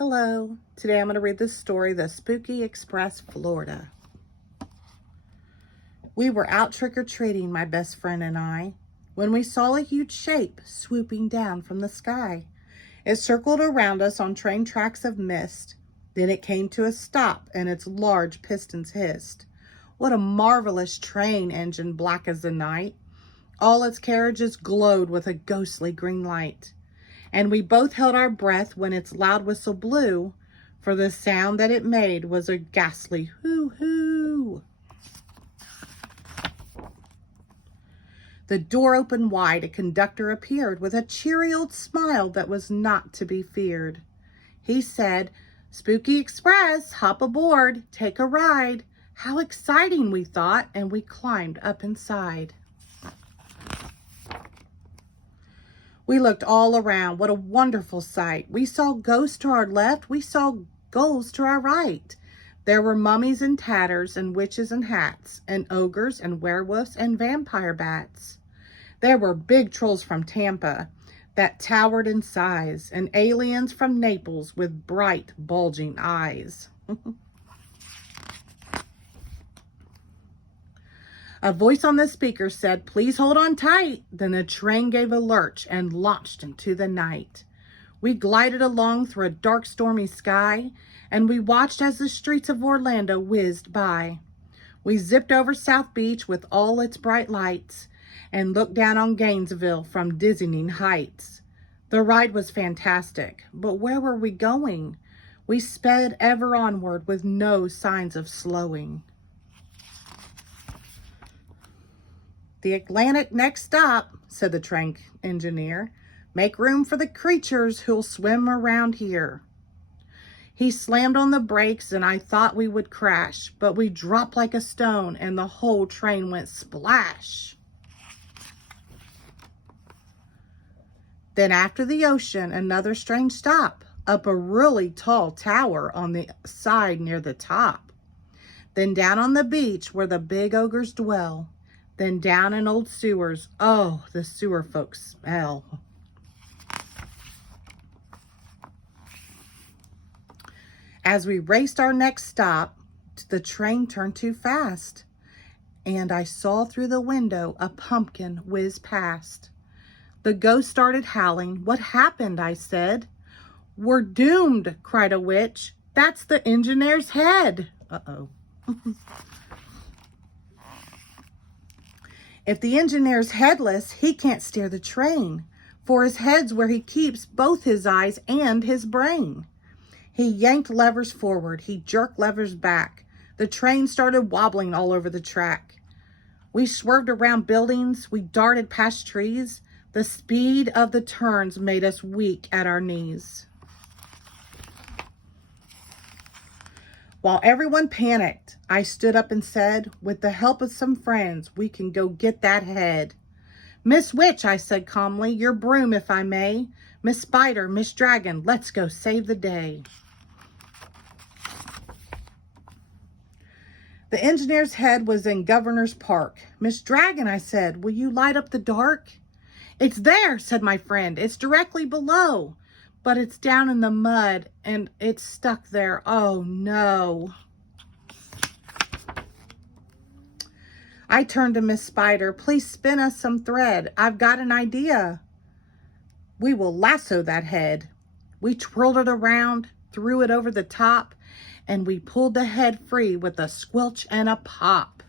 Hello, today I'm going to read this story, The Spooky Express, Florida. We were out trick-or-treating, my best friend and I, when we saw a huge shape swooping down from the sky. It circled around us on train tracks of mist. Then it came to a stop and its large pistons hissed. What a marvelous train engine, black as the night. All its carriages glowed with a ghostly green light. And we both held our breath when its loud whistle blew, for the sound that it made was a ghastly hoo-hoo. The door opened wide. A conductor appeared with a cheery old smile that was not to be feared. He said, "Spooky Express, hop aboard, take a ride." How exciting, we thought, and we climbed up inside. We looked all around. What a wonderful sight. We saw ghosts to our left. We saw ghouls to our right. There were mummies in tatters and witches in hats and ogres and werewolves and vampire bats. There were big trolls from Tampa that towered in size and aliens from Naples with bright, bulging eyes. A voice on the speaker said, "Please hold on tight." Then the train gave a lurch and launched into the night. We glided along through a dark, stormy sky, and we watched as the streets of Orlando whizzed by. We zipped over South Beach with all its bright lights and looked down on Gainesville from dizzying heights. The ride was fantastic, but where were we going? We sped ever onward with no signs of slowing. "The Atlantic next stop," said the train engineer. "Make room for the creatures who'll swim around here." He slammed on the brakes and I thought we would crash, but we dropped like a stone and the whole train went splash. Then after the ocean, another strange stop, up a really tall tower on the side near the top. Then down on the beach where the big ogres dwell. Then down in old sewers. Oh, the sewer folks smell. As we raced our next stop, the train turned too fast, and I saw through the window a pumpkin whiz past. The ghost started howling. "What happened?" I said. "We're doomed," cried a witch. "That's the engineer's head." Uh-oh. If the engineer's headless, he can't steer the train, for his head's where he keeps both his eyes and his brain. He yanked levers forward. He jerked levers back. The train started wobbling all over the track. We swerved around buildings. We darted past trees. The speed of the turns made us weak at our knees. While everyone panicked, I stood up and said, "With the help of some friends, we can go get that head." "Miss Witch," I said calmly, "your broom, if I may. Miss Spider, Miss Dragon, let's go save the day." The engineer's head was in Governor's Park. "Miss Dragon," I said, "will you light up the dark?" "It's there," said my friend. "It's directly below. But it's down in the mud and it's stuck there. Oh no." I turned to Miss Spider. "Please spin us some thread. I've got an idea. We will lasso that head." We twirled it around, threw it over the top, and we pulled the head free with a squelch and a pop.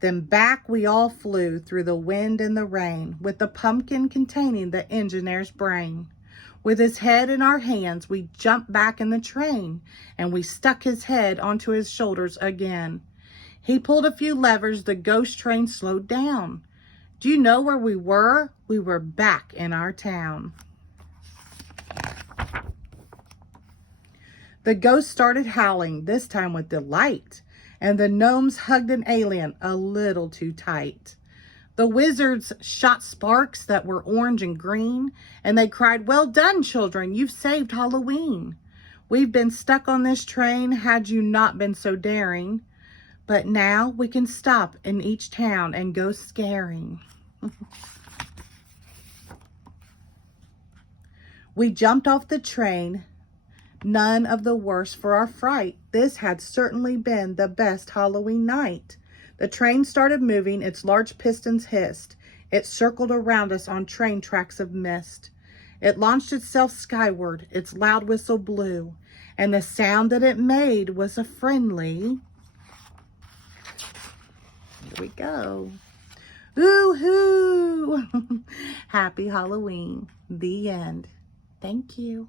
Then back we all flew through the wind and the rain, with the pumpkin containing the engineer's brain. With his head in our hands, we jumped back in the train, and we stuck his head onto his shoulders again. He pulled a few levers. The ghost train slowed down. Do you know where we were? We were back in our town. The ghost started howling, this time with delight. And the gnomes hugged an alien a little too tight. The wizards shot sparks that were orange and green, and they cried, "Well done, children, you've saved Halloween. We've been stuck on this train had you not been so daring, but now we can stop in each town and go scaring." We jumped off the train, none of the worse for our fright. This had certainly been the best Halloween night. The train started moving, its large pistons hissed. It circled around us on train tracks of mist. It launched itself skyward, its loud whistle blew, and the sound that it made was a friendly... Here we go. Ooh-hoo! Happy Halloween. The end. Thank you.